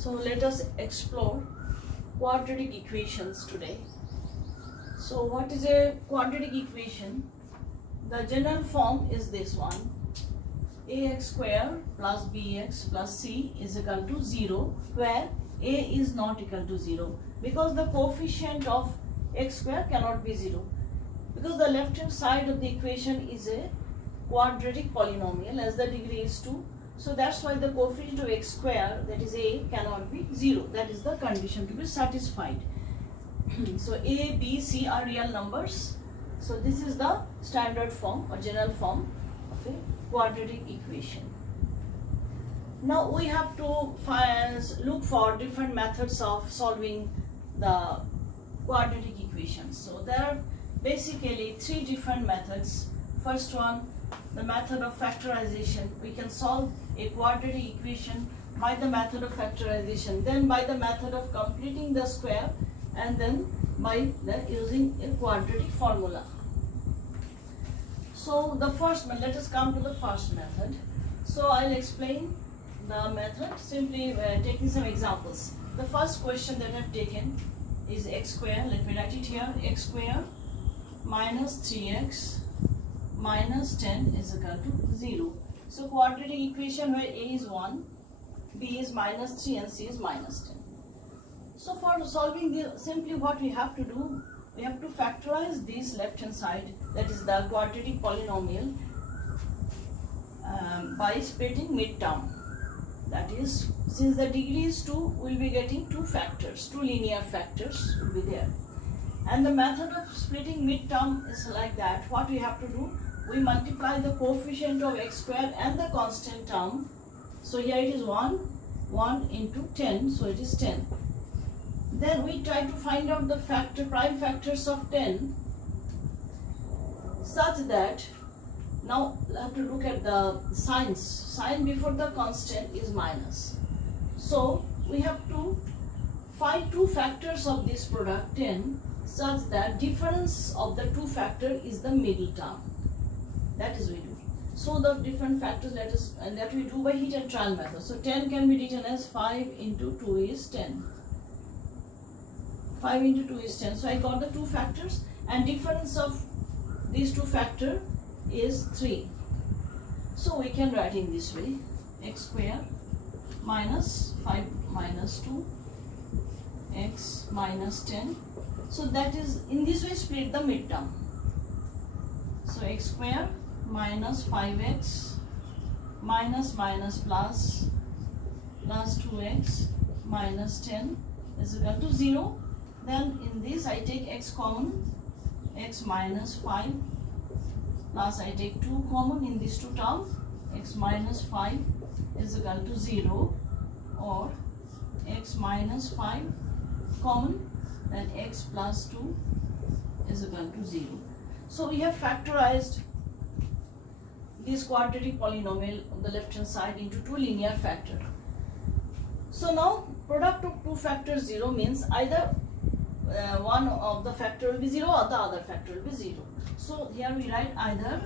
So let us explore quadratic equations today. So what is a quadratic equation? The general form is this one: ax square plus bx plus c is equal to 0, where a is not equal to 0 because the coefficient of x square cannot be 0, because the left hand side of the equation is a quadratic polynomial as the degree is 2. So that's why the coefficient of x square, that is a, cannot be 0. That is the condition to be satisfied. So a, b, c are real numbers. So this is the standard form or general form of a quadratic equation. Now we have to look for different methods of solving the quadratic equations. So there are basically three different methods. First one, the method of factorization. We can solve a quadratic equation by the method of factorization, then by the method of completing the square, and then by using a quadratic formula. So the first, let us come to the first method. So I'll explain the method simply taking some examples. The first question that I've taken is x square. Let me write it here: x square minus 3x minus 10 is equal to 0. So quadratic equation where a is 1, b is minus 3 and c is minus 10. So for solving this, simply what we have to do, we have to factorize this left hand side, that is the quadratic polynomial, by splitting midterm. That is, since the degree is 2, we will be getting two factors, two linear factors will be there. And the method of splitting midterm is like that. What we have to do, we multiply the coefficient of x square and the constant term. So here it is 1 into 10, so it is 10. Then we try to find out the prime factors of 10 such that, now we have to look at the signs. Sign before the constant is minus. So we have to find two factors of this product 10 such that difference of the two factor is the middle term. That is we do. So the different factors that we do by hit and trial method. So 10 can be written as 5 into 2 is 10. 5 into 2 is 10. So I got the two factors, and difference of these two factor is 3. So we can write in this way: x square minus 5 minus 2 x minus 10. So that is, in this way split the midterm. So x square minus 5x minus plus 2x minus 10 is equal to 0. Then in this I take x common, x minus 5 plus I take 2 common in these two terms, x minus 5 is equal to 0, or x minus 5 common, then x plus 2 is equal to 0. So we have factorized this quadratic polynomial on the left hand side into two linear factors. So now product of two factors 0 means either one of the factor will be 0 or the other factor will be 0. So here we write either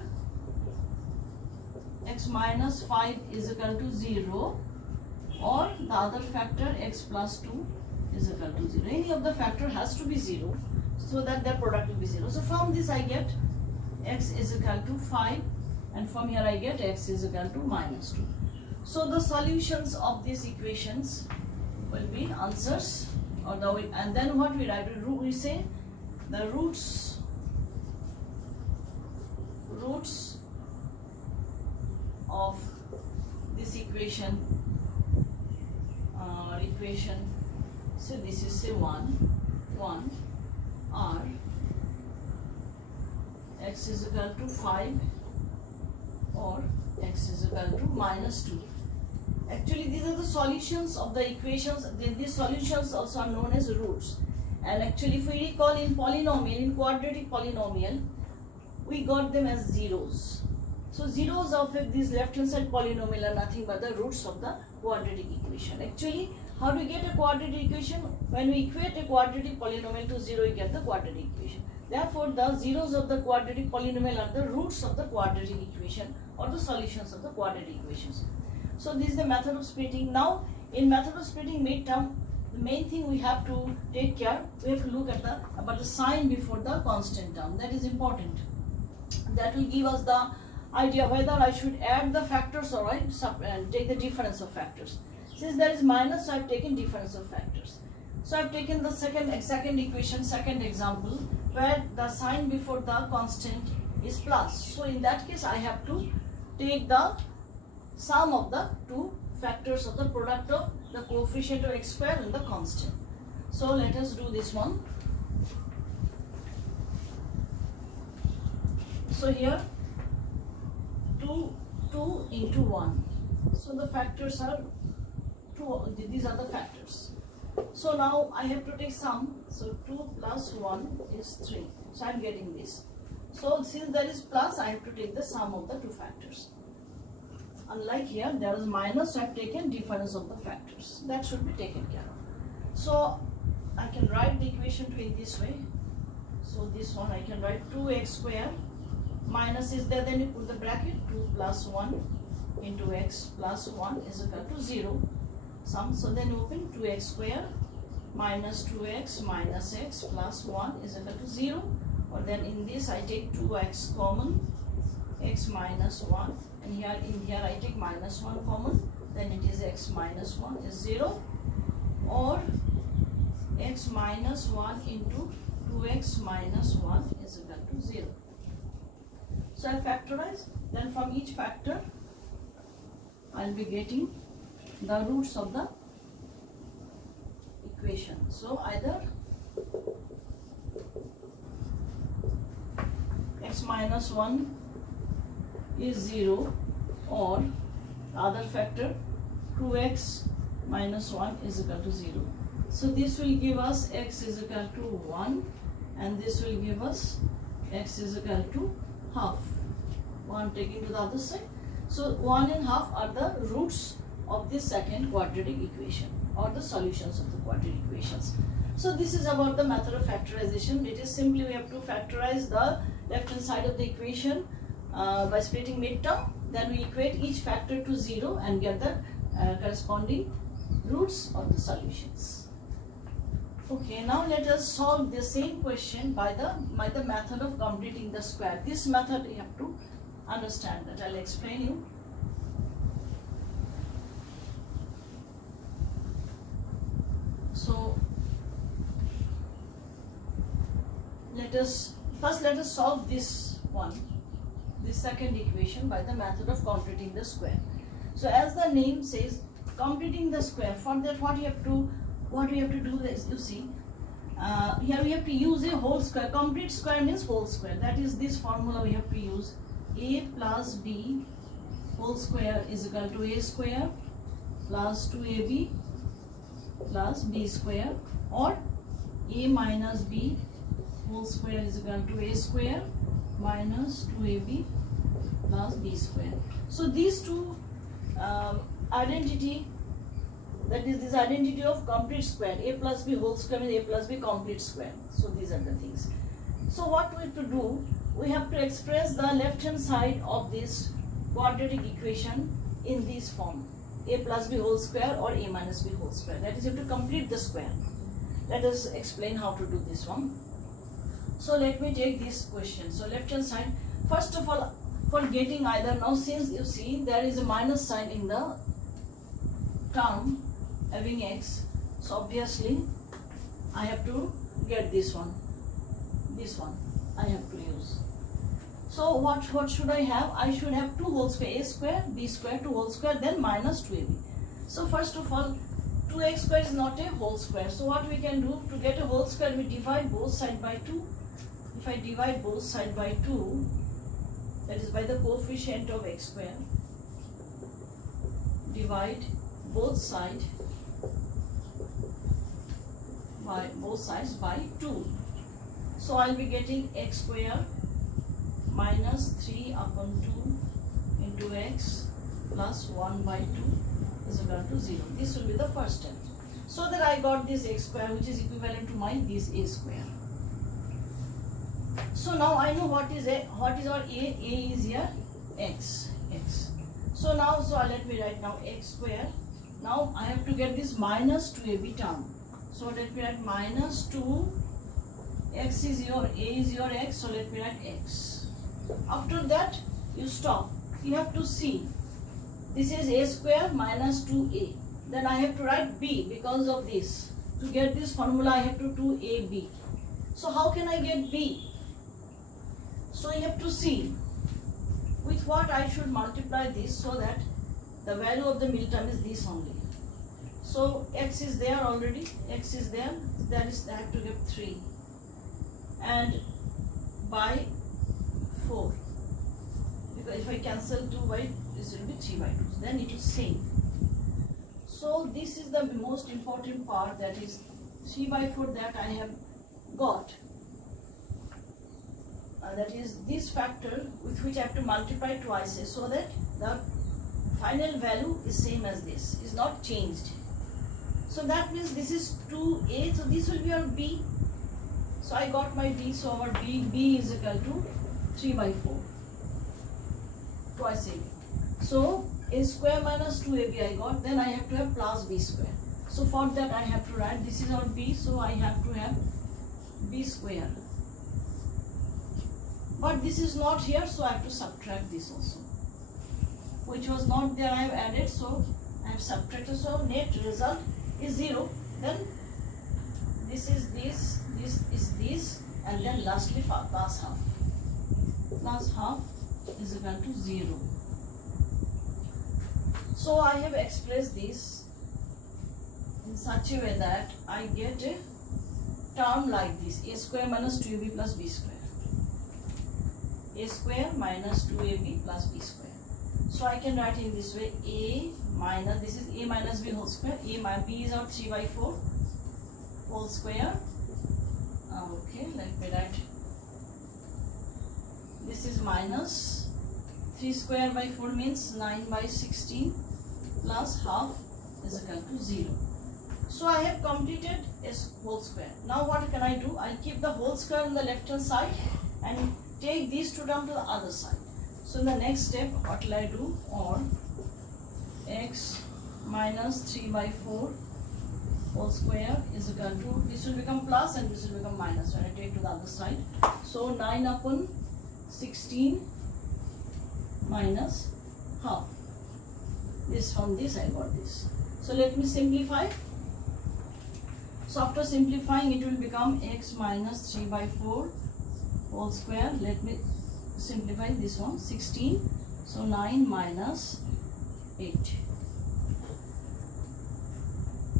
x minus 5 is equal to 0, or the other factor x plus 2 is equal to 0. Any of the factor has to be 0 so that their product will be 0. So from this I get x is equal to 5, and from here I get x is equal to minus 2. So the solutions of these equations will be answers, or and then what we write, we say the roots of this equation, so this is say 1 are x is equal to 5 or x is equal to minus 2. Actually these are the solutions of the equations. These solutions also are known as roots. And actually if we recall, in polynomial, in quadratic polynomial, we got them as zeros. So zeros of this left hand side polynomial are nothing but the roots of the quadratic equation. Actually, how do we get a quadratic equation? When we equate a quadratic polynomial to 0, we get the quadratic equation. Therefore, the zeros of the quadratic polynomial are the roots of the quadratic equation or the solutions of the quadratic equations. So this is the method of splitting. Now in method of splitting midterm, the main thing we have to take care, we have to look at the sign before the constant term. That is important. That will give us the idea whether I should add the factors or I take the difference of factors. Since there is minus, so I have taken difference of factors. So I have taken the second equation, second example, where the sign before the constant is plus. So in that case, I have to take the sum of the two factors of the product of the coefficient of x square and the constant. So let us do this one. So here 2 into 1. So the factors are 2, these are the factors. So now I have to take sum. So 2 plus 1 is 3. So I am getting this. So since there is plus, I have to take the sum of the two factors. Unlike here, there is minus, so I have taken difference of the factors. That should be taken care of. So I can write the equation in this way. So this one I can write 2x square minus is there, then you put the bracket 2 plus 1 into x plus 1 is equal to 0. Sum. So then you open 2x square minus 2x minus x plus 1 is equal to 0. Or then in this I take 2x common, x minus 1, and here in here I take minus 1 common, then it is x minus 1 is 0, or x minus 1 into 2x minus 1 is equal to 0. So I factorize, then from each factor I will be getting the roots of the equation. So either x minus 1 is 0, or the other factor 2x minus 1 is equal to 0. So this will give us x is equal to 1, and this will give us x is equal to half. 1 taken to the other side. So 1 and half are the roots of this second quadratic equation, or the solutions of the quadratic equations. So this is about the method of factorization. It is simply we have to factorize the left hand side of the equation by splitting midterm. Then we equate each factor to 0 and get the corresponding roots of the solutions. Okay, now let us solve the same question by the method of completing the square. This method you have to understand that. I'll explain you. So let us solve this one, this second equation, by the method of completing the square. So as the name says, completing the square. For that, what we have to do is, you see, here we have to use a whole square. Complete square means whole square. That is this formula we have to use. A plus b whole square is equal to a square plus 2ab plus b square, or a minus b whole square is equal to a square minus 2ab plus b square. So these two identity, that is this identity of complete square, a plus b whole square means a plus b complete square. So these are the things. So what we have to do, we have to express the left hand side of this quadratic equation in this form, a plus b whole square or a minus b whole square. That is, you have to complete the square. Let us explain how to do this one. So let me take this question. So left hand side, first of all, for getting either, now since you see there is a minus sign in the term having x, so obviously I have to get this one I have to use. So what should I have? I should have 2 whole square, a square, b square, 2 whole square, then minus 2ab. So first of all, 2x square is not a whole square. So what we can do, to get a whole square, we divide both sides by 2. If I divide both sides by 2, that is by the coefficient of x square, divide both sides by 2. So I'll be getting x square minus 3 upon 2 into x plus 1 by 2 is equal to 0. This will be the first step. So that I got this x square, which is equivalent to my this a square. So now I know what is our a. A is here x. So now, let me write now x square Now I have to get this minus 2ab term. So let me write minus 2, x is your, a is your x, so let me write x. After that you stop. You have to see. This is a square minus 2a. Then I have to write b because of this. To get this formula I have to do ab. So how can I get b? So you have to see with what I should multiply this so that the value of the middle term is this only. So x is there already, x is there, that is I have to get 3 and by 4, because if I cancel 2 by, this will be 3 by 2, then it is same. So this is the most important part, that is 3 by 4 that I have got. That is this factor with which I have to multiply twice so that the final value is same as this, is not changed. So that means this is 2a, so this will be our b. So I got my b, so our b is equal to 3 by 4, twice a. So a square minus 2ab I got, then I have to have plus b square. So for that I have to write, this is our b, so I have to have b square. But this is not here, so I have to subtract this also. Which was not there, I have added, so I have subtracted. So net result is 0. Then this is this is this, and then lastly plus half. Plus half is equal to 0. So I have expressed this in such a way that I get a term like this, a square minus 2ab plus b square. A square minus 2ab plus b square. So I can write in this way, a minus, this is a minus b whole square, a minus b is our 3 by 4 whole square. Okay, let me write, this is minus 3 square by 4 means 9 by 16 plus half is equal to 0. So I have completed a whole square. Now what can I do? I keep the whole square on the left hand side and take these two down to the other side. So in the next step, what will I do? Or x minus 3 by 4 whole square is equal to, this will become plus and this will become minus when I take to the other side. So 9 upon 16 minus half. This, from this I got this. So let me simplify. So after simplifying, it will become x minus 3 by 4 whole square. Let me simplify this one, 16. So 9 minus 8.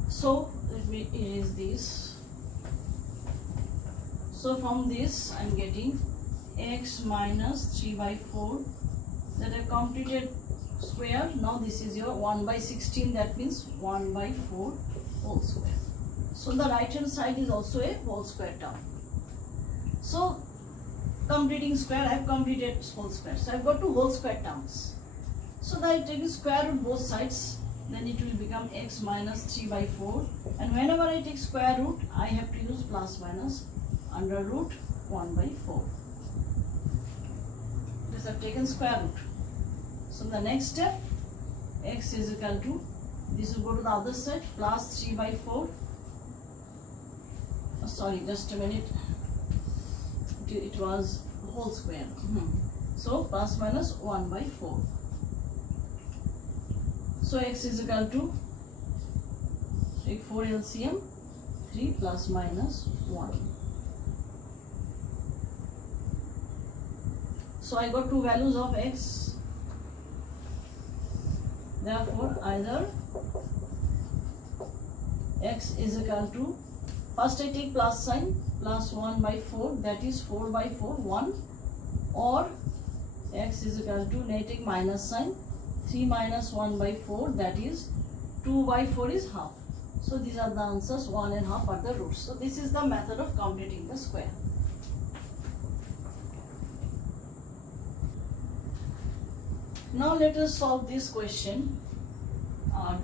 So let me erase this. So from this I am getting x minus 3 by 4, that I completed square. Now this is your 1 by 16, that means 1 by 4 whole square. So the right hand side is also a whole square term. So completing square, I have completed whole square. So I have got two whole square terms. So that I take square root both sides, then it will become x minus 3 by 4. And whenever I take square root, I have to use plus minus under root 1 by 4. Because I have taken square root. So the next step, x is equal to, this will go to the other side, plus 3 by 4. Oh, sorry, just a minute. It was whole square. So plus minus 1 by 4. So x is equal to, take 4 LCM, 3 plus minus 1. So I got two values of x. Therefore either x is equal to, first I take plus sign, plus 1 by 4, that is 4 by 4, 1, or x is equal to, now I take minus sign, 3 minus 1 by 4, that is 2 by 4 is half. So these are the answers, 1 and half are the roots. So this is the method of completing the square. Now let us solve this question,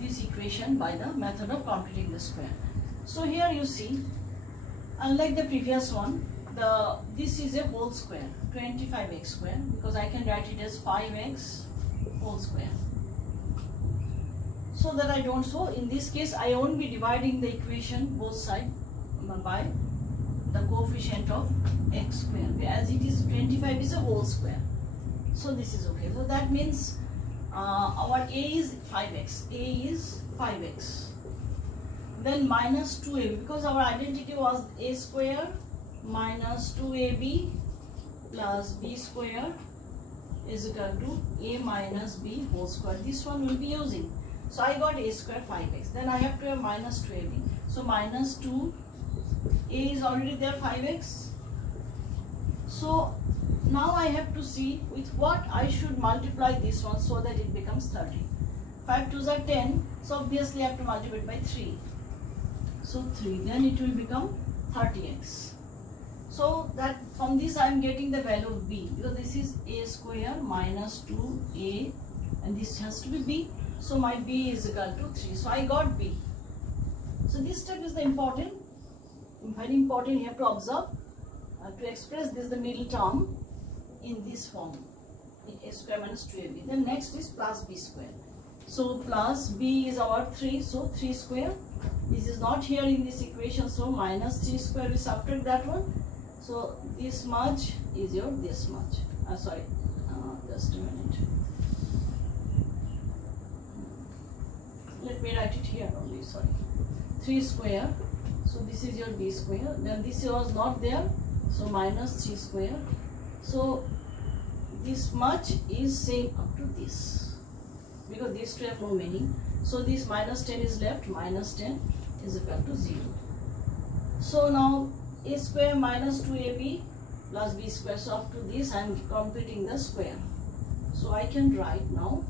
this equation by the method of completing the square. So here you see, unlike the previous one, this is a whole square, 25x square, because I can write it as 5x whole square. so that I don't, so in this case I won't be dividing the equation both sides by the coefficient of x square, as it is 25 is a whole square. So this is okay. So that means our a is 5x. A is 5x. Then minus 2ab, because our identity was a square minus 2ab plus b square is equal to a minus b whole square. This one will be using. So I got a square 5x. Then I have to have minus 2ab. So minus 2, a is already there 5x. So now I have to see with what I should multiply this one so that it becomes 30. 5 2s are 10. So obviously I have to multiply it by 3. So 3. Then it will become 30x. So that from this I am getting the value of b, because this is a square minus 2a and this has to be b. So my b is equal to 3. So I got b. So this step is the important, very important. You have to observe to express this the middle term in this form, in a square minus 2ab. Then next is plus b square. So plus b is our 3. So 3 square. This is not here in this equation. So minus 3 square, we subtract that one. So this much is your this much. Sorry, just a minute. Let me write it here only. Sorry, 3 square. So this is your b square. Then this was not there. So minus 3 square. So this much is same up to this, because these two have no meaning. So this minus 10 is left. Minus 10 is equal to 0. So now a square minus 2ab plus b square. So up to this I am completing the square. So I can write now,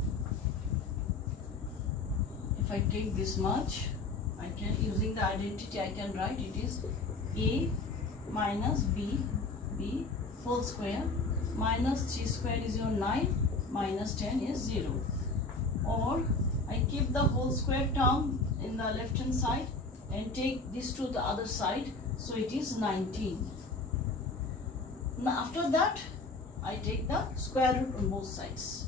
if I take this much, I can, using the identity, I can write it is a minus b whole square minus 3 square is your 9 minus 10 is 0. Or I keep the whole square term in the left hand side and take this to the other side. So it is 19. Now after that I take the square root on both sides.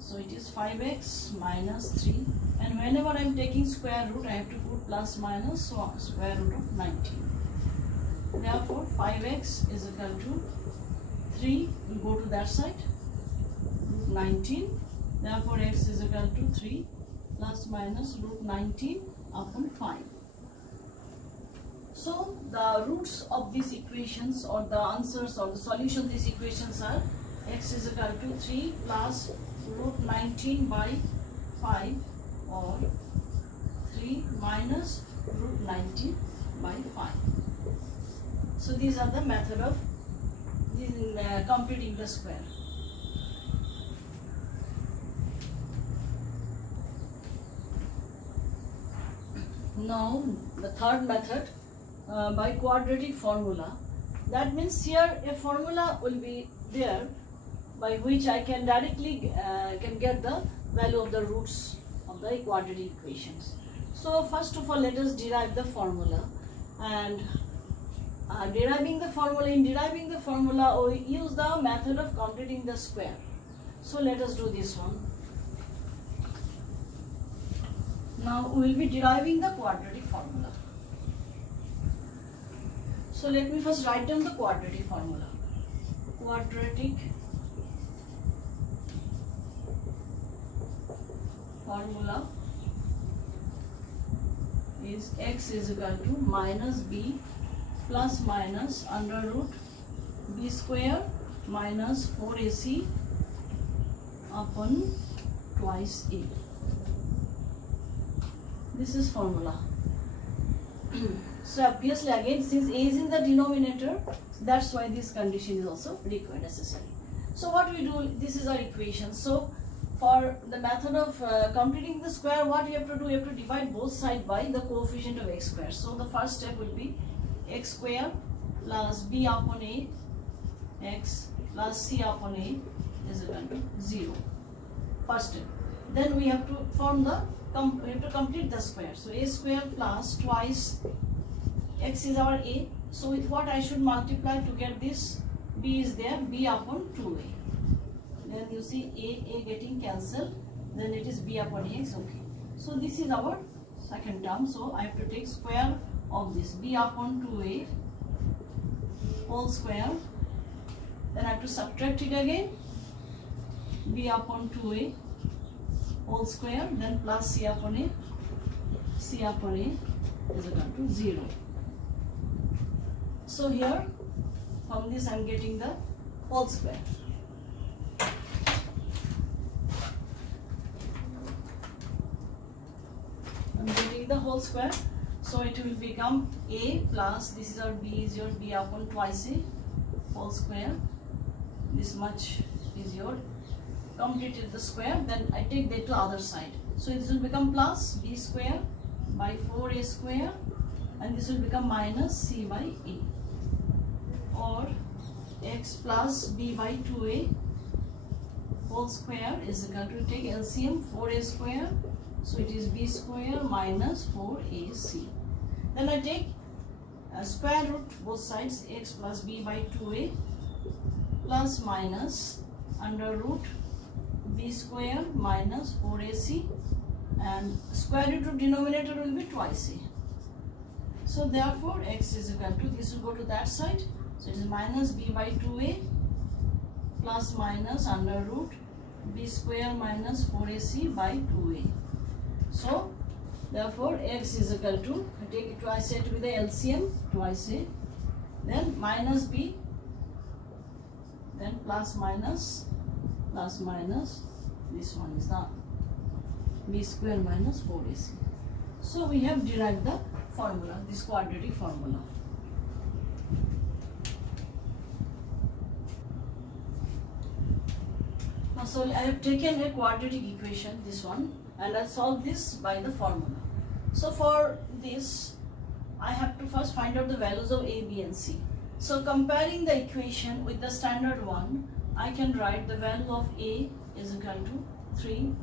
So it is 5x minus 3, and whenever I am taking square root I have to put plus minus, so square root of 19. Therefore 5x is equal to 3 will go to that side, root 19. Therefore x is equal to 3 plus minus root 19 upon 5. So the roots of these equations, or the answers or the solution of these equations are x is equal to 3 plus root 19 by 5, or 3 minus root 19 by 5. So these are the method of completing the square. Now the third method, by quadratic formula. That means here a formula will be there by which I can directly can get the value of the roots of the quadratic equations. So first of all, let us derive the formula, and in deriving the formula we use the method of completing the square. So let us do this one. Now we will be deriving the quadratic formula. So let me first write down the quadratic formula. Quadratic formula is x is equal to minus b plus minus under root b square minus 4ac upon twice a. This is formula. So obviously again, since a is in the denominator, that's why this condition is also required, necessary. So what we do, this is our equation. So for the method of completing the square, what you have to do, you have to divide both sides by the coefficient of x square. So the first step will be x square plus b upon a x plus c upon a is equal to 0. First step. Then we have to form the, we have to complete the square. So a square plus twice x is our a. So with what I should multiply to get this? B is there, b upon 2a. Then you see a getting cancelled. Then it is b upon x. Okay. So this is our second term. So I have to take square of this b upon 2a whole square. Then I have to subtract it again, b upon 2a whole square, then plus c upon a is equal to 0. So here from this I am getting the whole square. I am getting the whole square. So it will become a plus, this is our b, is your b upon twice a whole square. This much is your completed the square. Then I take that to other side. So this will become plus b square by 4a square, and this will become minus c by a, or x plus b by 2a whole square is equal to, take LCM, 4a square, so it is b square minus 4ac. Then I take square root both sides, x plus b by 2a plus minus under root b square minus 4ac, and square root of denominator will be twice a. So therefore x is equal to, this will go to that side, so it is minus b by 2a plus minus under root b square minus 4ac by 2a. So therefore x is equal to, I take it twice a to be the LCM, twice a, then minus b, then plus minus, this one is the b square minus 4ac. So we have derived the formula, this quadratic formula. Now so I have taken a quadratic equation, this one, and I solve this by the formula. So for this I have to first find out the values of a, b and c. So comparing the equation with the standard one, I can write the value of a is equal to 3,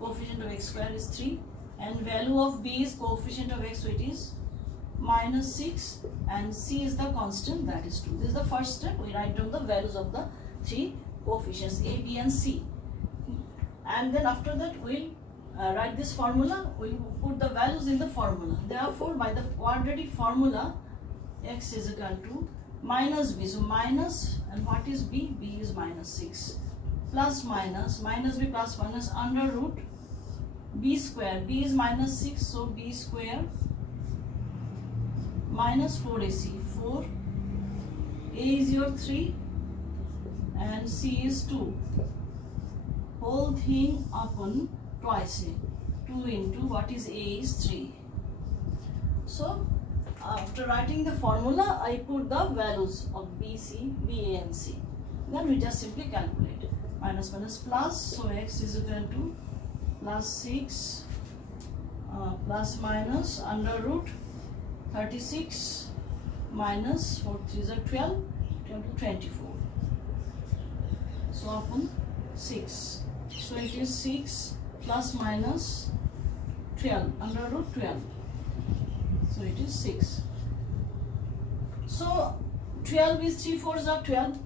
coefficient of x square is 3, and value of b is coefficient of x, so it is minus 6, and c is the constant, that is 2. This is the first step. We write down the values of the three coefficients a, b and c, and then after that we'll write this formula, we'll put the values in the formula. Therefore by the quadratic formula, x is equal to minus b, so minus, and what is b? B is minus 6, plus minus b plus minus under root b square, b is minus 6, so b square minus 4ac, 4, a is your 3 and c is 2, whole thing upon twice a, 2 into what is a is 3. So after writing the formula, I put the values of b, c, b, a and c. Then we just simply calculate. Minus minus plus, so x is equal to plus 6 plus minus under root 36 minus 4 3s are 12, 12 to 24. So upon 6. So it is 6 plus minus 12 under root 12. So it is 6. So 12 is 3 4s are 12.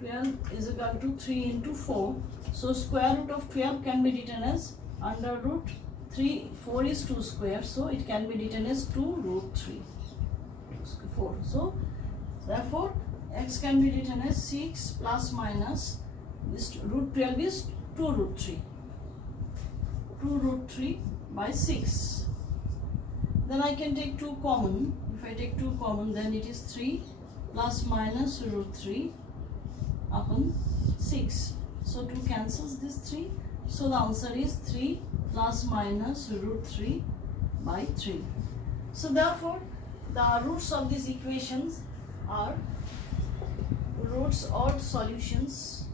12 is equal to 3 into 4. So square root of 12 can be written as under root 3. 4 is 2 square. So it can be written as 2 root 3. 4. So therefore x can be written as 6 plus minus this root 12 is 2 root 3. 2 root 3 by 6. Then I can take 2 common. If I take 2 common, then it is 3 plus minus root 3 upon 6. So 2 cancels this 3. So the answer is 3 plus minus root 3 by 3. So therefore the roots of these equations are, roots or solutions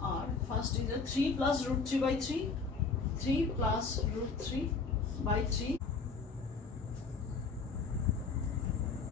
are, first is a 3 plus root 3 by 3, 3 plus root 3 by 3.